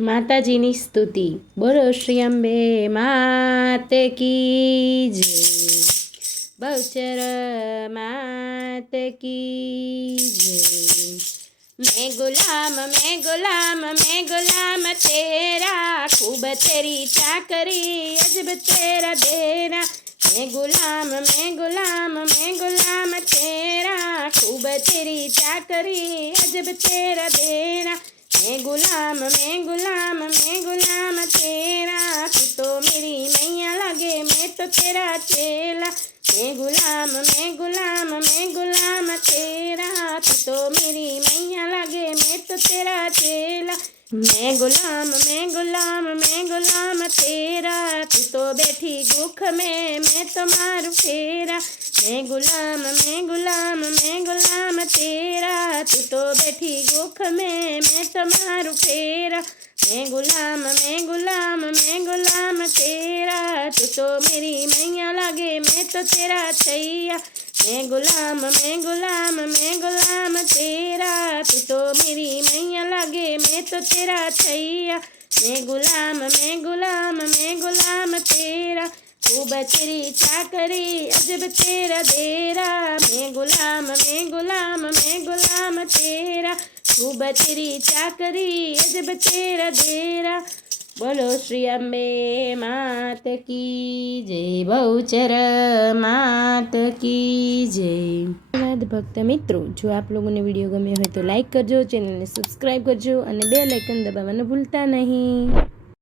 માતાજીની સ્તુતિ. બોલો શ્રી અંબે માત કી જય. બહુચર માત કી જય. मैं गुलाम तेरा, खूब तेरी चाकरी अजब तेरा देना। मैं गुलाम तेरा, खूब तेरी चाकरी अजब तेरा देना। मैं गुलाम तेरा, तू तो मेरी मैया लगे मैं तो तेरा चेला। मैं गुलाम तेरा, तू तो मेरी मैया लगे मैं तो तेरा चेला। मैं गुलाम तेरा, तू तो बैठी गुख में मैं तो मारू फेरा। मैं गुलाम तेरा, तू तो बैठी गुख में मैं तो मारू फेरा। मैं गुलाम तेरा, तू तो मेरी मैया लागे मैं तो तेरा छैया। मैं गुलाम तेरा, तू तो मेरी मैया लागे मैं तो तेरा छैया। मैं गुलाम तेरा, खूब तेरी चाकरी अजब तेरा देरा। मैं गुलाम तेरा, खूब तेरी चाकरी अजब तेरा देरा। बोलो श्री अंबे मात की जय. बहुचर मात की जय. धन्यवाद भक्त मित्रों. जो आप लोगों ने वीडियो गम्यो हो तो लाइक करजो, चैनल ने सब्सक्राइब करजो અને બેલ આઇકન દબાવવાનું ભૂલતા નહીં.